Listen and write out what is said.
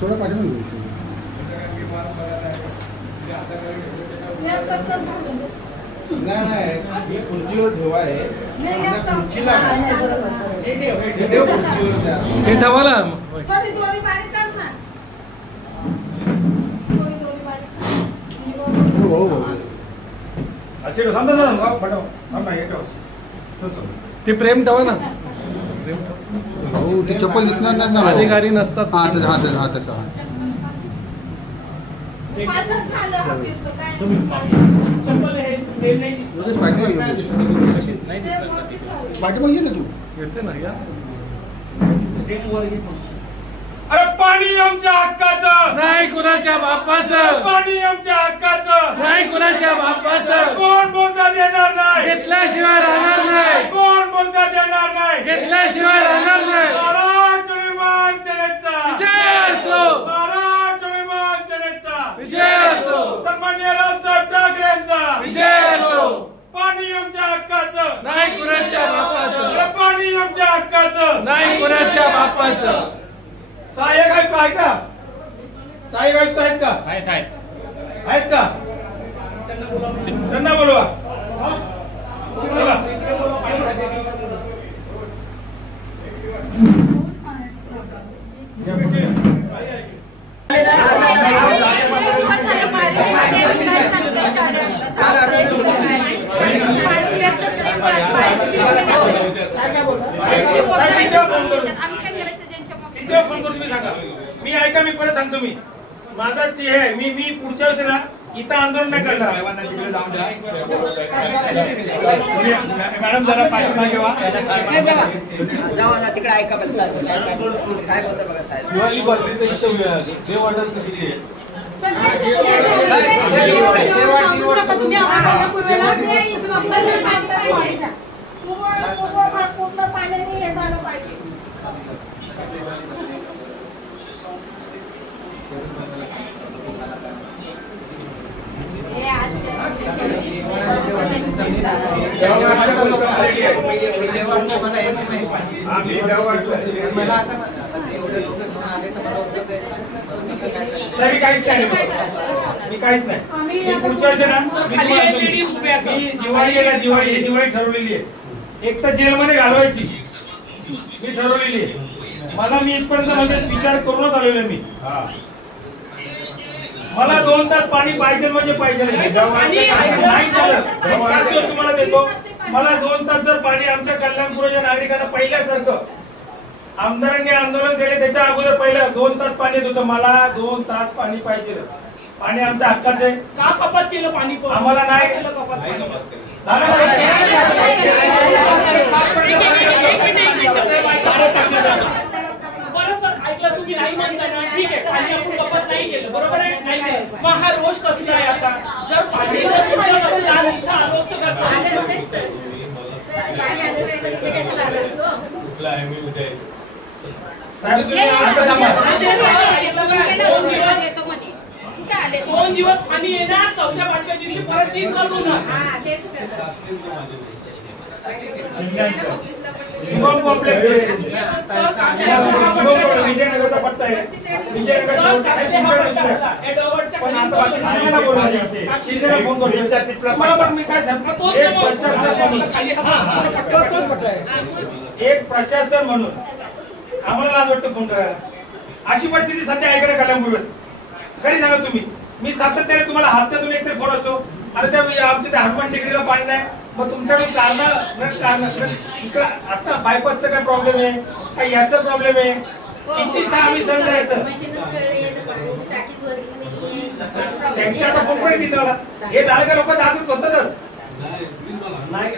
थोडं पाठीमागे घेऊ नाही खुर्चीवर ठेवा आहे खुर्चीला ते प्रेम ठेवा ना भाऊ ती चप्पल दिसणार नाही ना अधिकारी नसतात हा तसा पाठीमागे ना तू येते ना या अरे पाणी आमच्या हक्काचं नाही कुणाच्या बापाचं पाणी आमच्या हक्काचं नाही कुणाच्या बापाचं कोण बोलता देणार नाही घेतल्याशिवाय राहणार नाही कोण बोलता देणार नाही घेतल्याशिवाय राहणार नाही महाराष्ट्र विमान सेनेचा विजय असो महाराष्ट्र विमान सेनेचा विजय असो सन्माननीय राजसाहेब ठाकरेंचा विजय असो पाणी आमच्या हक्काचं नाही कुणाच्या बापाचं अरे पाणी आमच्या हक्काचं नाही कुणाच्या बापाचं सहाय्यक आयुक्त आहे का सहाय्यक आयुक्त आहेत का आहेत का त्यांना बोलवा चला फोन करू तुम्ही सांगा मी ऐका मी परत सांगतो मी माझा ते आहे मी पुढच्या वेळेस ना इथं आंदोलन नाही करणार तिकडे जाऊन द्या मॅडम जरा पाठीमागे वा जाऊ ना तिकडे ऐका बरं काय बोलतो बघा साहेब शिवाजी भरली तर इथं जे वाटत किती आहे मी काहीच नाही मी पुढच्या वेळेस ना दिवाळी आहे ना दिवाळी ठरवलेली आहे एक तर जेलमध्ये घालवायची मी ठरवलेली आहे मला मी इथपर्यंत म्हणजे विचार करूनच आलेलो मी मला 2 तास पाणी पाहिजे म्हणजे पाहिजे नाही झालं तुम्हाला देतो मला 2 तास जर पाणी आमच्या कल्याणपुराच्या नागरिकांना पहिल्यासारखं आमदारांनी आंदोलन केले त्याच्या अगोदर पहिलं 2 तास पाणी देत होतं मला 2 तास पाणी पाहिजे पाणी आमच्या हक्काचं आहे का कपात केलं पाणी आम्हाला नाही ऐकलं तुम्ही नाही म्हणता ना ठीक आहे पाणी आपण कपात नाही केलं बरोबर आहे नाही मग हा रोष कसला आहे आता जर पाणी आलो असतं कसं दोन दिवस पाणी येणार 4-5व्या दिवशी परत तीच होणार शुभम कॉम्प्लेक्स विजयनगरचा पट्टा आहे एक प्रशासन म्हणून आम्हाला लाज वाटतं फोन करायला अशी परिस्थिती सध्या ऐकडे कल्याणपूर्वेत खरी सांगा तुम्ही मी सातत्याने तुम्हाला हप्त्यातून एकतरी फोन असतो अरे त्या आमच्या त्या हनुमान टेकडीला पाणी नाही मग तुमच्याकडून कारण इकडं असं बायपासचा काय प्रॉब्लेम आहे काय याचा प्रॉब्लेम आहे किती आम्ही सहन करायचं त्यांच्या आता फोन पण तिथं हे झालं का लोक जागरूक होतातच नाही